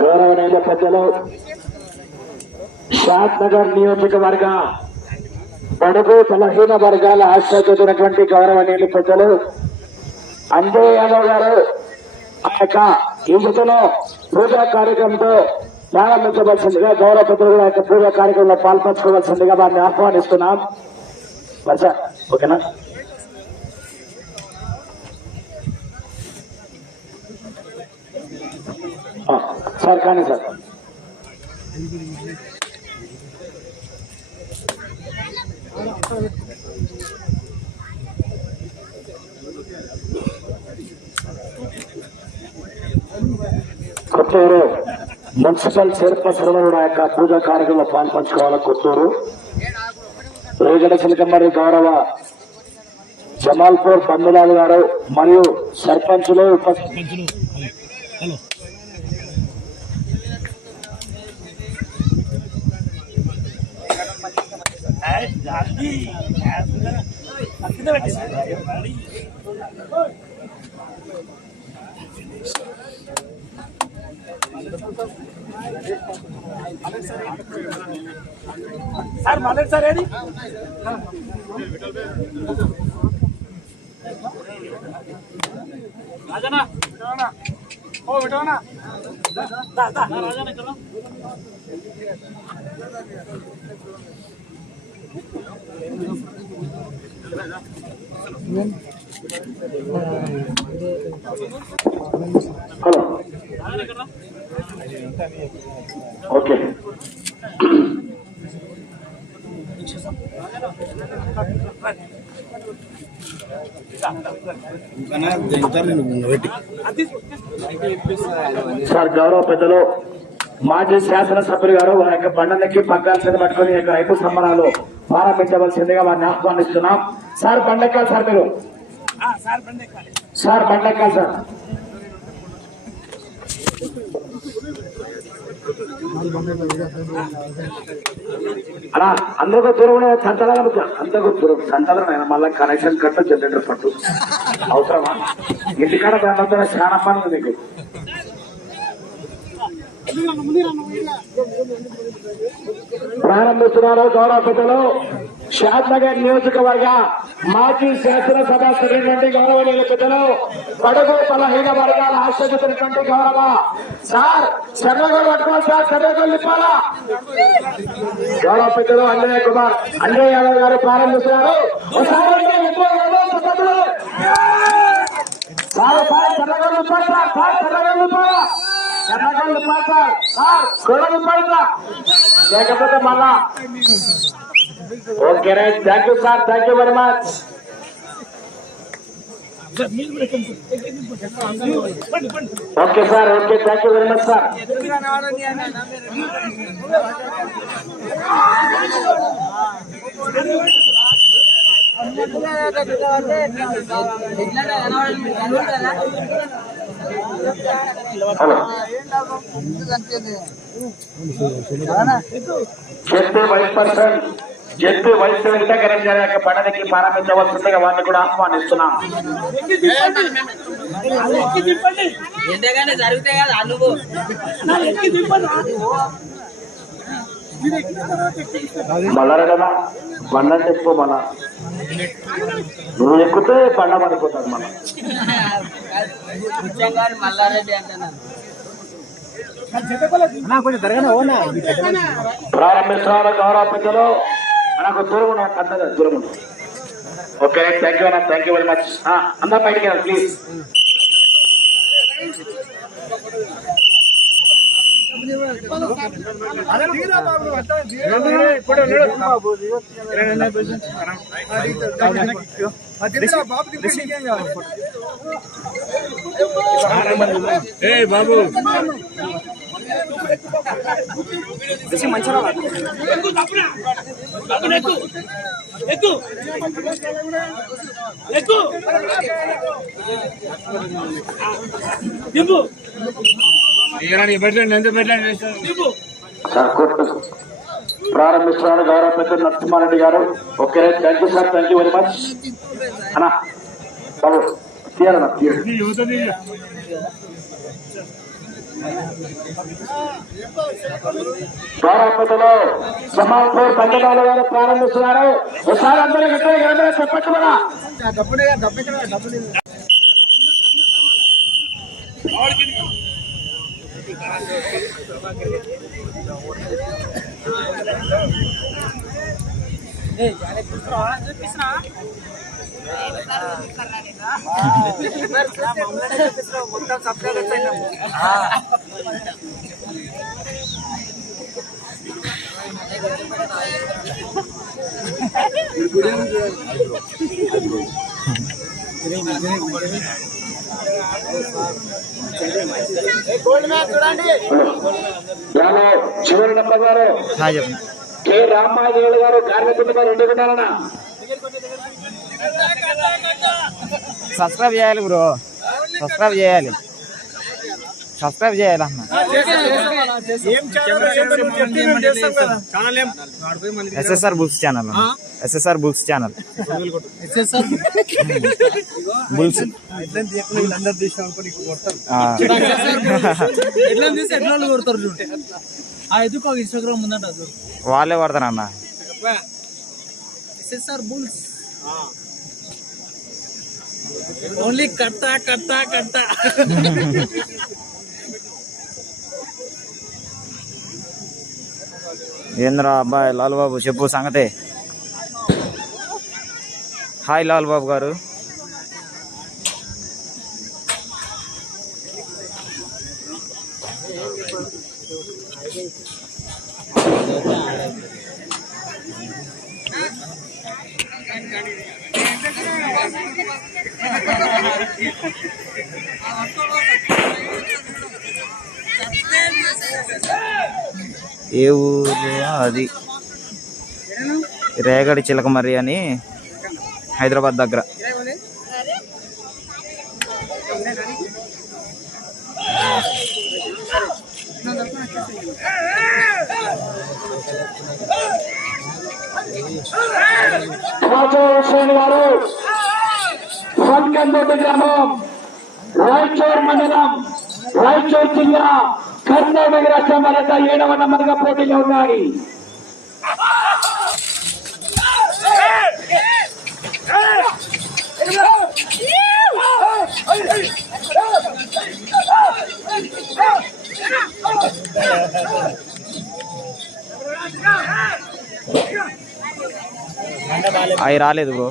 గౌరవనీయ ప్రజలు షాద్ నగర్ నియోజకవర్గ బడుగు బలహీన వర్గాల ఆశ్రయించినటువంటి గౌరవనీయులు ప్రజలు అంజయ్ యాదవ్ గారు ఆ యొక్క ఈజుతలో పూజా కార్యక్రమంతో ప్రారంభించవలసిందిగా గౌరవ పెద్దలు ఆ యొక్క పూజా కార్యక్రమంలో పాల్పంచుకోవాల్సిందిగా వారిని ఆహ్వానిస్తున్నాం. మరి సార్ ఓకేనా? ఆ, సార్ కానీ సార్. కొత్తూరు. మున్సిపల్ చైర్పర్సన్ కూడా యొక్క పూజా కార్యక్రమంలో పాల్పంచుకోవాలి కొత్తూరు రేగడ చిలకమ్మరి గౌరవ జమాల్పూర్ బంధులాల్ గారు మరియు సర్పంచులు ఉప సర్పంచులు సార్ మాట్లాడు సార్ ఏది? రాజనా ఓ రాజనా ఇక్కడ హలో. రాజనా ఇక్కడ ఓకే. సార్ గౌరవ పెద్దలు మాజీ శాసనసభ్యులు గారు వారి యొక్క బండలకి పగ్గాల్సింది పట్టుకుని యొక్క రైతు సంబరాలు ప్రారంభించవలసిందిగా వారిని ఆహ్వానిస్తున్నాం. సార్ బండెక్కాలి సార్ మీరు? సార్ బండెక్కాలి సార్. అలా అందరికీ దూరం సంతలాగా అంతకు దూరం సంతలం అయినా మళ్ళీ కనెక్షన్ కట్ట జనరేటర్ పట్టు. అవసరమా? ఇంటికాడ దాంట్లో చాలా పని ఉంది ప్రారంభిస్తున్నారు గౌరవ పెద్దలు షాద్ నగర్ నియోజకవర్గ మాజీ శాసనసభ సభ్యులైనటువంటి గౌరవనీయుల పెద్దలు బడుగు బలహీన వర్గాల ఆశ్రయించినటువంటి గౌరవ సార్ చంద్రగోలు పట్టుకోవాలి సార్ చంద్రగోలు నింపాలా? గౌరవ పెద్దలు అంజయ్య కుమార్ అంజయ్య యాదవ్ గారు ప్రారంభిస్తున్నారు sir sir sir sir sir sir sir. లేకపోతే మళ్ళా? Okay right. Thank you sir thank you very much. Okay sir okay thank you very much sir hello ZP vice person ZP vice Venkatakaran గారి యొక్క పండుగకి ప్రారంభించవలసిందిగా వారిని కూడా ఆహ్వానిస్తున్నాం. మళ్ళా బండ చెప్పు మన. నువ్వు ఎక్కుతే పండ పడిపోతుంది మన. మల్లారెడ్డి ప్రారంభిస్తున్నారు గౌరవ పెద్దలు. మనకు దూరం ఉన్న కన్నద దూరం ఉంది ఓకే థ్యాంక్ యూ అన్న థ్యాంక్ యూ వెరీ మచ్ అందరూ బయటికి వెళ్ళండి ప్లీజ్ ఎక్కు ప్రారంభిస్తున్నారు గౌరవ పెద్ద నరసింహారెడ్డి గారు okay thank you sir thank you very much అన్నా బాబు తీయాలన్నా తీయాలి గౌరవ పెద్దలు సమాపూర్ వారు ప్రారంభిస్తున్నారు. ఒకసారి అందరూ గట్టిగా గట్టిగా చెప్పచ్చు చివరి నంబర్ గారు. కె రామాదేవులు గారు కార్మికులు గారు రెండు గుండాలన్నా సబ్స్క్రైబ్ చేయాలి బ్రో సబ్స్క్రైబ్ చేయాలి. సబ్స్క్రైబ్ చేయాలి అన్న. SSR bulls channel SSR bulls channel bulls వాళ్ళే పడతారు అన్న ఎస్ఎస్ఆర్ బుల్స్ ఓన్లీ కట్ట కట్ట కట్ట ఏంద్రా అబ్బాయి లాల్ బాబు చెప్పు సంగతే. హాయ్ లాల్ బాబు గారు. ఏ ఊరు అది? రేగడి చిలకమర్రి అని హైదరాబాద్ దగ్గర. గారు ఫల్కందోటి గ్రామం రాయచూర్ మండలం. రాయచూర్ జిల్లా కర్ణాటక రాష్ట్రం వద్ద ఏడవ నెంబర్గా పోటీలో ఉన్నాయి అవి రాలేదు బ్రో.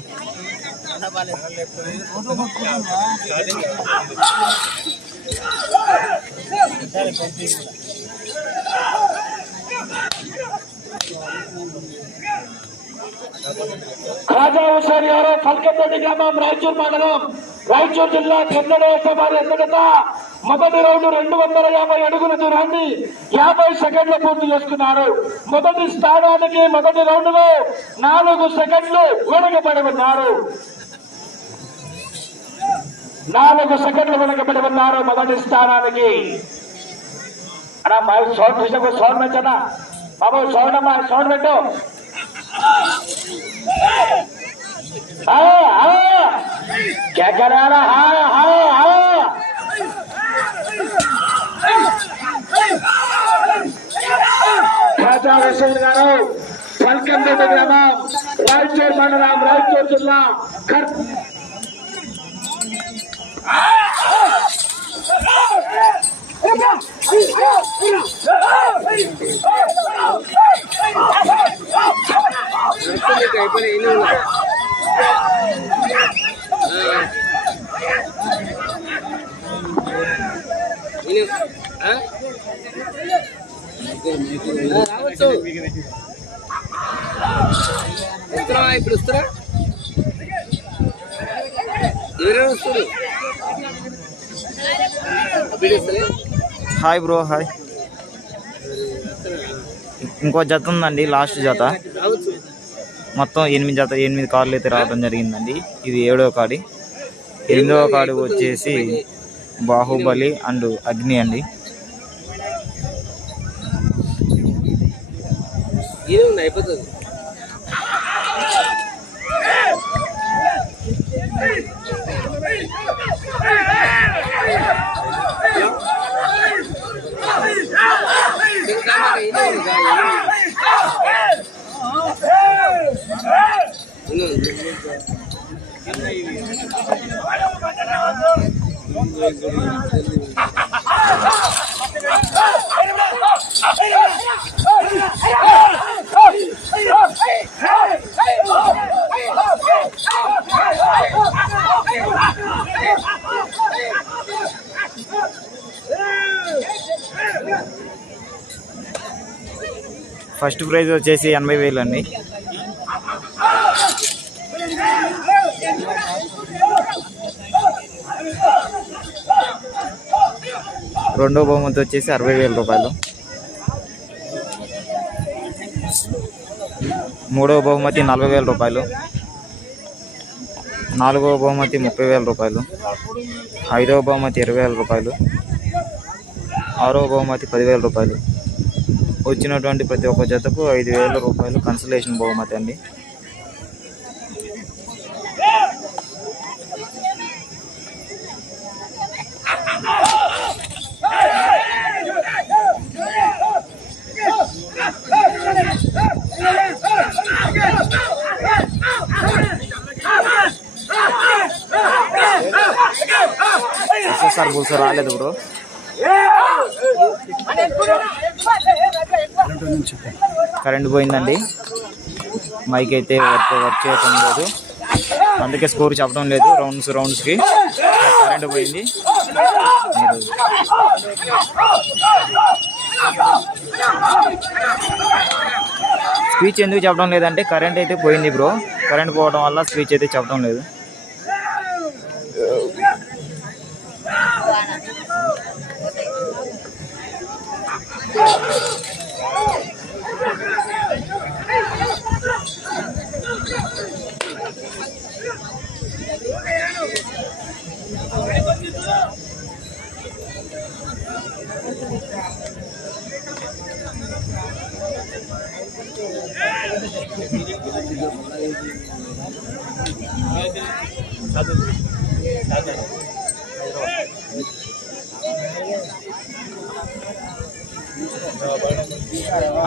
రాజా హుసేన్ గారు ఫల్కందోటి గ్రామం రాయచూర్ మండలం. రాయచూర్ జిల్లా కర్ణాటక వారి ఎదుట మొదటి రౌండ్ రెండు వందల యాభై అడుగుల దూరాన్ని యాభై సెకండ్లు పూర్తి చేసుకున్నారు. మొదటి స్థానానికి మొదటి రౌండ్లో నాలుగు సెకండ్లు వెనుకబడి ఉన్నారు. నాలుగు సెకండ్లు వెనకబడి ఉన్నారు మొదటి స్థానానికి. అన్నా మా సౌండ్ చూసినప్పుడు సౌండ్ పెంచనా బాబు సౌండ్ అమ్మా సౌండ్ పెట్టు కేకరారా hi hi hi Raja Vishwan గారు పల్కంపేట గ్రామం రాయచూర్ మండలం రాయచూర్ జిల్లా Ito na kayo pala inunan. Hi bro hi ఇంకో జత ఉందండి లాస్ట్ జత. మొత్తం ఎనిమిది జత ఎనిమిది కార్లు అయితే రావడం జరిగిందండి. ఇది ఏడవ కాడి. ఎనిమిదవ కాడి వచ్చేసి బాహుబలి అండ్ అగ్ని అండి. అయిపోతుంది ఇంకా మరి ఇదే ఉంది కా, ఇదే ఉంది. ఇదే ఉంది. ఫస్ట్ ప్రైజ్ వచ్చేసి ఎనభై వేలు అండి. రెండో బహుమతి వచ్చేసి అరవై వేల రూపాయలు. మూడవ బహుమతి నలభై వేల రూపాయలు. నాలుగవ బహుమతి ముప్పై వేల రూపాయలు. ఐదవ బహుమతి ఇరవై వేల రూపాయలు. ఆరవ బహుమతి పదివేల రూపాయలు. వచ్చినటువంటి ప్రతి ఒక్క జతకు ఐదు వేల రూపాయలు కన్సలేషన్ బహుమతి అండి సార్ బుల్స్ రాలేదు బ్రో కరెంట్ పోయిందండి. మైక్ అయితే వర్క్ వర్క్ చేయటం లేదు. అందుకే స్కోర్ చెప్పడం లేదు రౌండ్స్ రౌండ్స్కి కరెంట్ పోయింది. స్పీచ్ ఎందుకు చెప్పడం లేదంటే కరెంట్ అయితే పోయింది బ్రో. కరెంట్ పోవడం వల్ల స్పీచ్ అయితే చెప్పడం లేదు.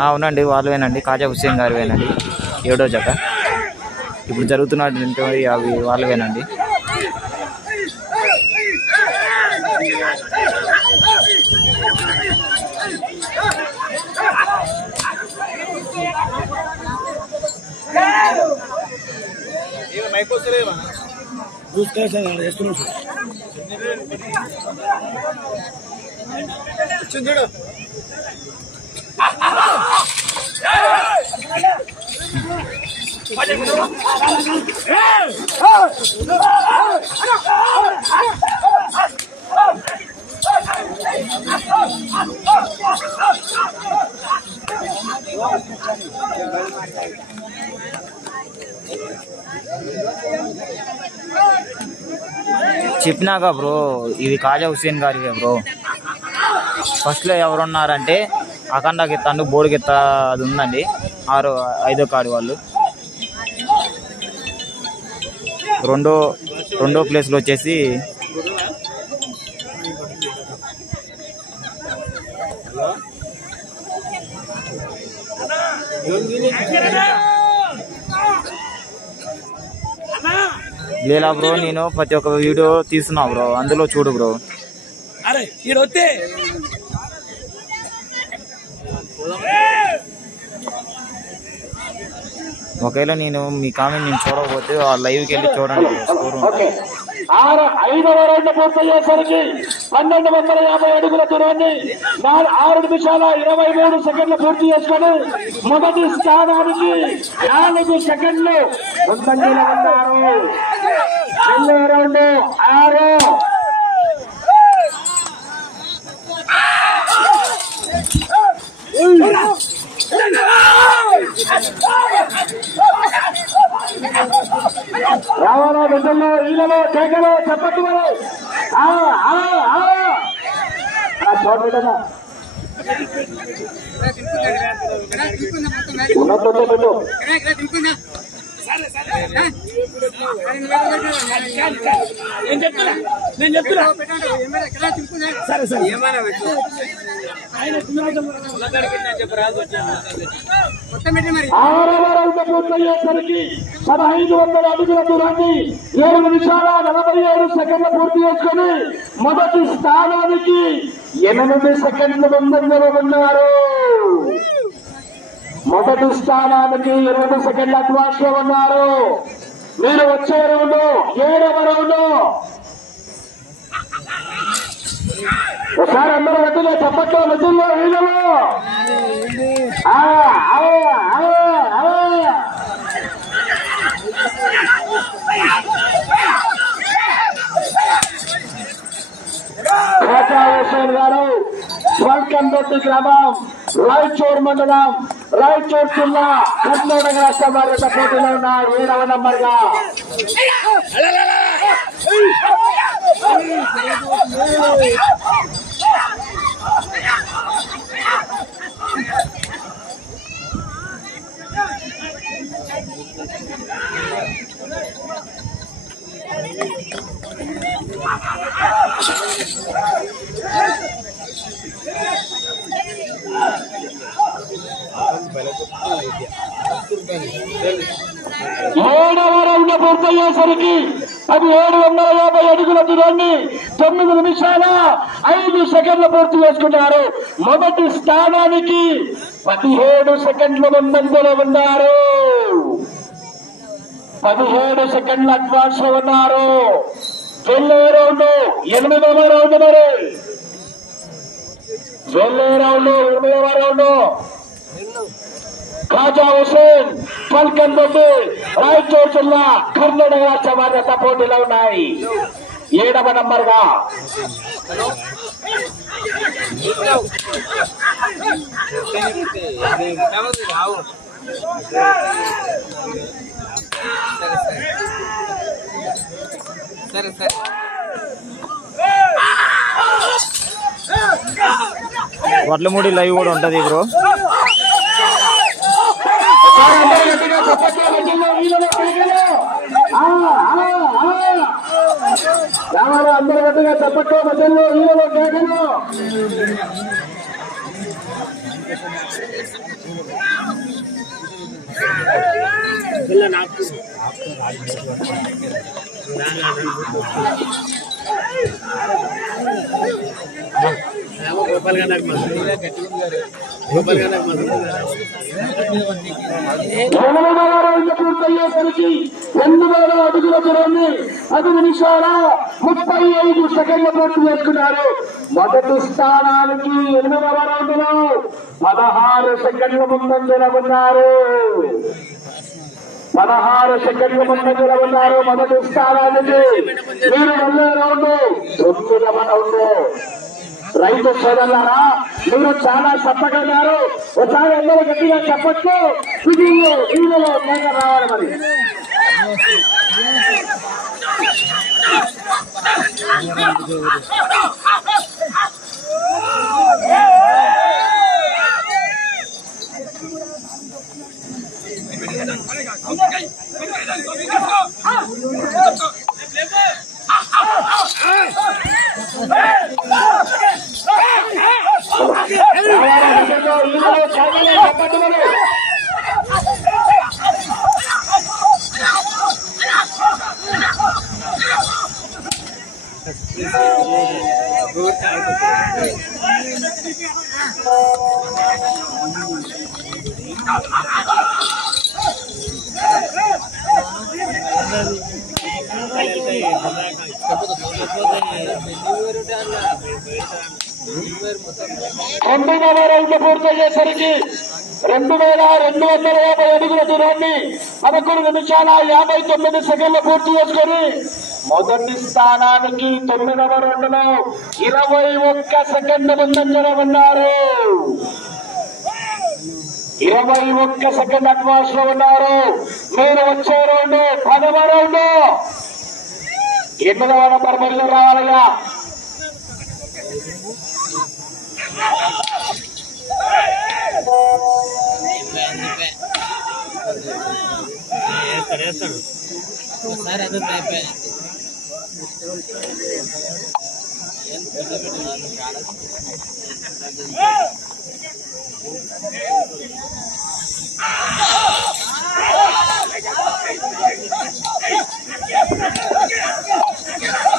అవునండి వాళ్ళవేనండి. కాజా హుస్సేన్ గారివేనండి. ఏడో జత. ఇప్పుడు జరుగుతున్నటువంటి అవి వాళ్ళవేనండి. చూసుకోవాల్సిన చేస్తున్నాం చూడు చెప్పినాక బ్రో ఇది కాజా హుస్సేన్ గారివే బ్రో. ఫస్ట్లో ఎవరున్నారంటే అఖండ గిత్తాండు బోర్డు గిత్త అది ఉందండి. ఆరు ఐదో కాడి వాళ్ళు. రెండో రెండో ప్లేస్లో వచ్చేసి లేలా బ్రో నేను ప్రతి ఒక్క వీడియో తీస్తున్నా బ్రో అందులో చూడు బ్రో. అరే ఈడొత్తే. ఒకవేళ నేను మీ కామెంట్ నేను చూడకపోతే ఆ లైవ్కి వెళ్ళి చూడండి స్కోర్ ఓకే ఉంటుంది. ఆరు ఐదవ రౌండ్ పూర్తయ్యేసరికి పన్నెండు వందల యాభై అడుగుల దూరాన్ని ఆరు నిమిషాల ఇరవై మూడు సెకండ్లు పూర్తి చేసుకొని మొదటి స్థానానికి నాలుగు సెకండ్లు ముందంజలో ఉన్నారు రెండో రౌండ్ ఆరు. రావాలా బిడ్డల్లో ఈలలో కేకలో చెప్పట్టు మరి. బిడ్డగా. ఉన్నట్టు పెట్టు. నేను చెప్తున్నా నేను చెప్తున్నా. సరే సరే. పూర్తయ్యేసరికి పదహైదు వందల అడుగుల దూరాన్ని ఏడు నిమిషాల నలభై ఏడు సెకండ్ల పూర్తి చేసుకొని మొదటి స్థానానికి ఎనిమిది సెకండ్ల ముందంజలో ఉన్నారు. మొదటి స్థానానికి రెండు సెకండ్ల అడ్వాన్స్లో ఉన్నారు. మీరు వచ్చే రౌండ్ ఏడవ రౌండ్. ఒకసారి అందరూ గట్టిగా చెప్పట్లో మధ్యలో వీళ్ళలో. ఆ, అవే, అవే, గారు స్వర్గందొట్టి గ్రామం రాయచూర్ మండలం. రాయచూర్ జిల్లా కర్ణాటక రాష్ట్ర భారత పోటీలో ఉన్న ఏడవ నంబర్గా ఏడవ రౌండ్ పూర్తయ్యేసరికి అది ఏడు వందల యాభై అడుగుల దూరాన్ని తొమ్మిది నిమిషాల ఐదు సెకండ్లు పూర్తి చేసుకున్నారు. మొదటి స్థానానికి పదిహేడు సెకండ్ల ముందంజలో ఉన్నారు. పదిహేడు సెకండ్ల అడ్వాన్స్లో ఉన్నారు. వెళ్ళే రౌండ్ ఎనిమిదవ రౌండ్ మరి. వెళ్ళే రౌండ్ ఎనిమిదవ రౌండ్. ఖాజా హుసేన్ పల్కన్ రెడ్డి రాయచూర్ జిల్లా కర్ణాటక రాష్ట్ర పోటీలో ఉన్నాయి. ఏడవ నంబర్గా సరే. వడ్లమూడి లైవ్ కూడా ఉంటుంది బ్రో ఒకసారి అందరూ గట్టిగా చప్పట్లు మధ్యలో వీళ్ళలో తిరిగిలో. ఆ, ఆ, ఆ. రావాలి అందరూ గట్టిగా చప్పట్లు మధ్యలో వీళ్ళలో కేకలు నాకు గోపాల్ గారు నాకు ఎనిమిదవ పూర్తయ్యేసరికి రెండు వేల అడుగుల దూరాన్ని పది నిమిషాల ముప్పై ఐదు సెకండ్ల పూర్తి చేసుకున్నారు మొదటి స్థానానికి ఎనిమిదవ రౌండ్ పదహారు సెకండ్ల ముందంజల ఉన్నారు పదహారు సెకండ్ల ముందంజల ఉన్నారు మొదటి స్థానానికి మీరు వెళ్ళే రౌండ్ తొమ్మిదవ రౌండ్. రైతు సోదరులారా మీరు చాలా చెప్పగలిగారు ఒకసారి అందరూ గట్టిగా చెప్పచ్చు వీడియో వీడియోలో కేక రావాలి మరి రావాలి Ha ha ha ha! తొమ్మిదవ పూర్తి పూర్తయ్యేసరికి రెండు వేల రెండు వందల యాభై అడుగుల దూరాన్ని పదకొండు నిమిషాల యాభై తొమ్మిది సెకండ్లు పూర్తి చేసుకొని మొదటి స్థానానికి తొమ్మిదవ రౌండ్లో ఇరవై ఒక్క సెకండ్ ముందంజలో ఉన్నారు. ఇరవై ఒక్క సెకండ్ అడ్వాన్స్లో ఉన్నారు. మీరు వచ్చే రౌండ్ పదవ రౌండ్. ఎనిమిదవ నెంబర్ మళ్ళీ రావాలిగా చేస్తాడు ఒకసారి అదే అయిపోయింది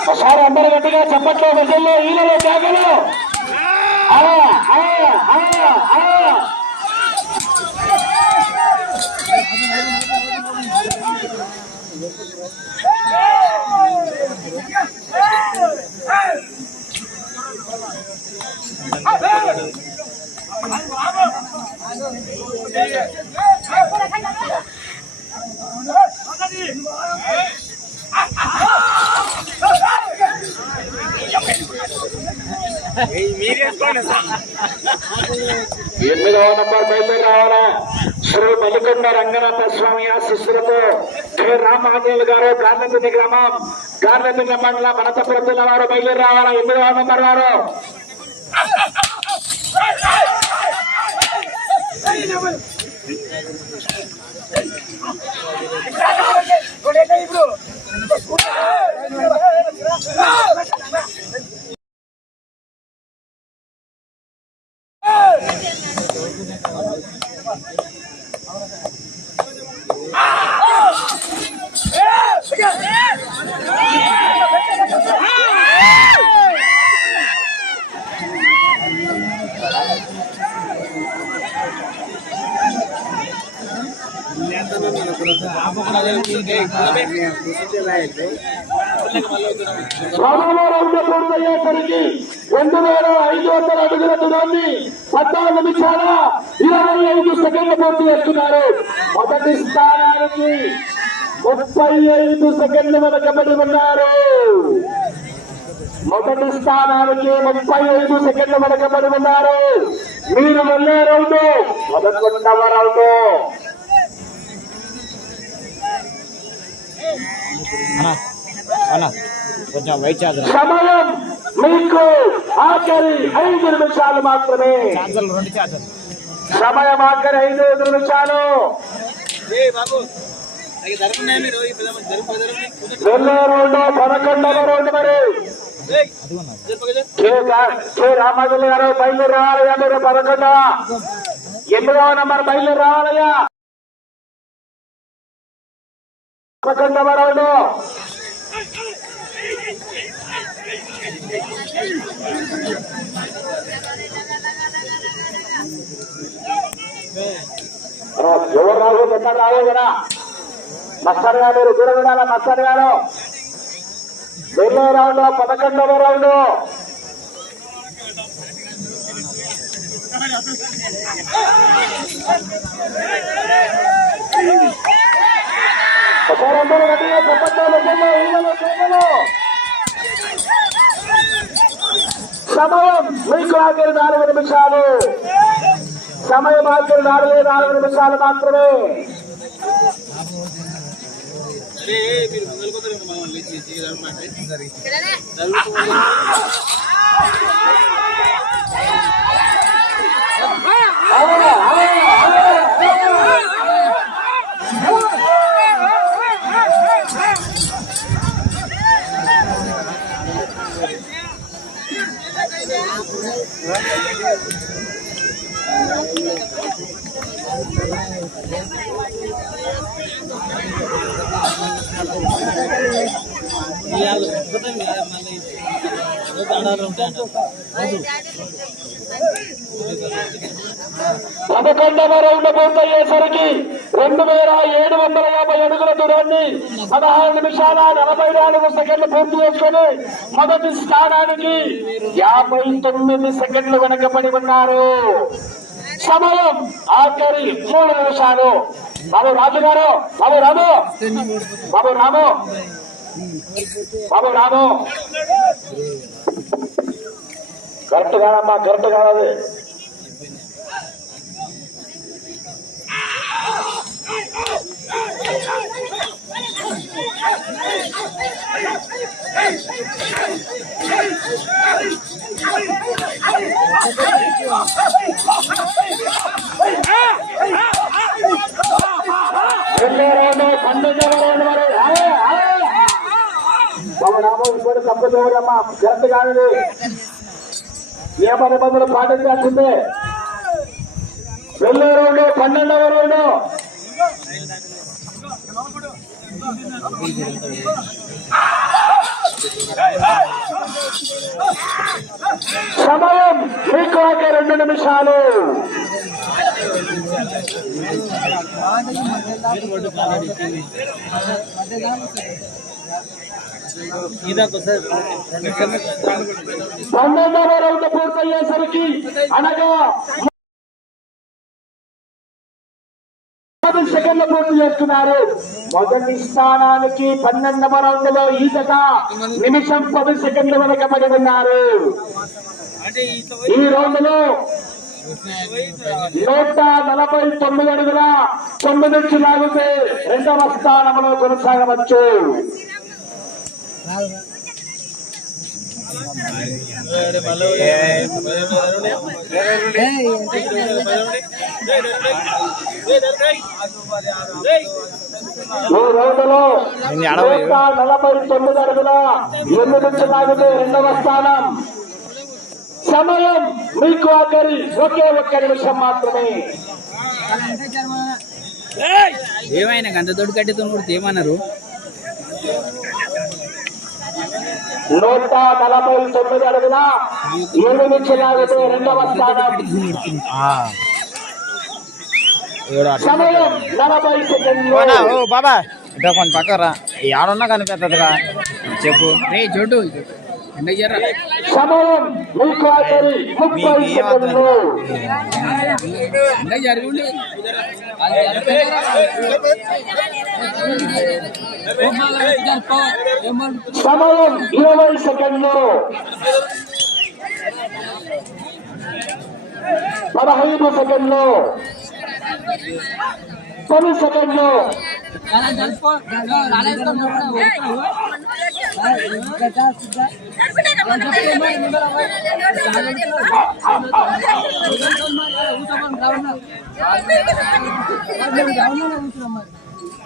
ఒకసారి అందరూ గట్టిగా చెప్పట్లో ప్రజల్లో ఈలలో చేపలు అలా అలా అలా అలా మీరు వేసుకోండి సార్ ఎనిమిదవ నంబర్ బయలుదేరి రావాలా శ్రీ మల్లికొండ రంగనాథ స్వామి ఆశిస్సులతో కె రామాంజనేయులు గారు గార్లపల్లి గ్రామం గార్లపల్లి మండలం అనంతపురం జిల్లా వారు బయలుదేరి రావాలా ఎనిమిదవ నంబర్ వారు గ్రామంలో రౌండ్ పూర్తయ్యేసరికి రెండు వేల ఐదు వందల అడుగుల దూరాన్ని పద్నాలుగు నిమిషాల ఇరవై ఐదు సెకండ్లు పూర్తి చేస్తున్నారు. మొదటి స్థానానికి ముప్పై ఐదు సెకండ్లు వెనకబడి ఉన్నారు. మొదటి స్థానానికి ముప్పై ఐదు సెకండ్లు వెనకబడి ఉన్నారు. మీరు వెళ్ళే రౌండ్ మొదటి రౌండ్. అన్నా అన్నా కొంచెం వెయిట్ చేద్దాం సమయం మీకు ఆఖరి ఐదు నిమిషాలు మాత్రమే. రెండు ఛార్జర్లు సమయం ఆఖరి ఐదు ఐదు నిమిషాలు. ఏ బాబు మీరు పదకొండవ రోడ్డు కె రామగల్లి గారు బయలుదేరి రావాలయ్యా మీరు పదకొండవ. ఎనిమిదవ నంబర్ బయలుదేరి రావాలయ్యా ఎవరు రావు ఎక్కడ రావు కదా మస్టర్ గారు మీరు దూరం ఉండాలా మస్టర్ గారు? వెళ్ళే రౌండ్ పదకొండవ రౌండ్. Thank ఒకరందరూ గట్టిగా చెప్పట్లో లెక్కల్లో ఈగలో చేగలో సమయం మీకు ఆఖరి నాలుగు నిమిషాలు సమయం ఆఖరి నాలుగు నాలుగు నిమిషాలు మాత్రమే ఏ ఏ, పదకొండవ రౌండ్ పూర్తయ్యేసరికి రెండు వేల ఏడు వందల యాభై అడుగుల దూరాన్ని పదహారు నిమిషాల నలభై నాలుగు సెకండ్లు పూర్తి చేసుకుని మొదటి స్థానానికి యాభై తొమ్మిది సెకండ్లు వెనకబడి ఉన్నారు. సమయం ఆఖరి మూడు నిమిషాలు. బాబు రాజు గారు బాబు రాము బాబు రాము బాబు రాము. కరెక్ట్ కాదమ్మా కరెక్ట్ కాదది వెళ్ళే రౌండ్ పన్నెండవ తప్పు దేవుడమ్మా కాదు నియమ నిబంధనలు పాటించాల్సిందే. వెళ్ళే రౌండ్ పన్నెండవ రౌండ్ సమయం మీకు ఒక రెండు నిమిషాలు. ఇదాకు రౌండ్ పూర్తయ్యేసరికి అనగా పది సెకండ్లు పూర్తి చేస్తున్నారు మొదటి స్థానానికి పన్నెండవ రౌండ్లో ఈ నిమిషం పది సెకండ్లు వెనకబడి ఉన్నారు. ఈ రౌండ్లో నూట నలభై తొమ్మిది అడుగుల తొమ్మిది నుంచి లాగితే రెండవ స్థానంలో కొనసాగవచ్చు. నలభై తొమ్మిది అడుగుల ఎనిమిది నుంచి లాగితే రెండవ స్థానం సమయం మీకు ఆఖరి ఒకే ఒక్క నిమిషం మాత్రమే. ఏమైనా గంట తోడు కట్టెతో కొడితే ఏమన్నారు నూట నలభై తొమ్మిది అడుగుల ఎనిమిది నుంచి లాగితే రెండవ స్థానం. సమయం నలభై సెకండ్లు. బాబా కొన్ని పక్కరా ఏడున్నా చెప్పు. రే జర్ర సమయం ముప్పై సెకండ్లు. సమయం ఇరవై సెకండ్లు పదహైదు సెకండ్లు పది సెకండ్లు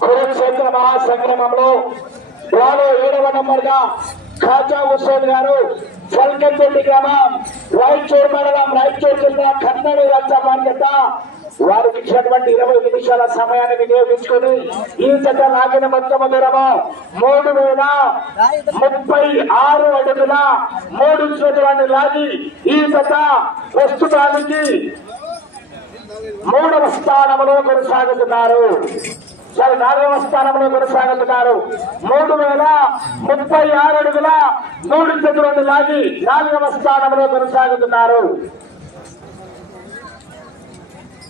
కురుక్షేత్ర మహాసంగ్రమంలో వారు ఏడవ నంబర్గా ఖాజా హుస్సేన్ గారు ఫల్కంపల్లి గ్రామం రాయచూర్ మండలం రాయచూర్ జిల్లా కన్నడ రాజ్య బాధ్యత వారికి ఇచ్చినటువంటి ఇరవై నిమిషాల సమయాన్ని వినియోగించుకుని ఈ జత లాగిన మొత్తము దూరము మూడు వేల ముప్పై ఆరు అడుగుల మూడు చేతులను లాగి ఈ జత ప్రస్తుతానికి మూడవ స్థానంలో కొనసాగుతున్నారు. సరే నాలుగవ స్థానంలో కొనసాగుతున్నారు. మూడు వేల ముప్పై ఆరు అడుగుల మూడు చేతులను లాగి నాలుగవ స్థానంలో కొనసాగుతున్నారు.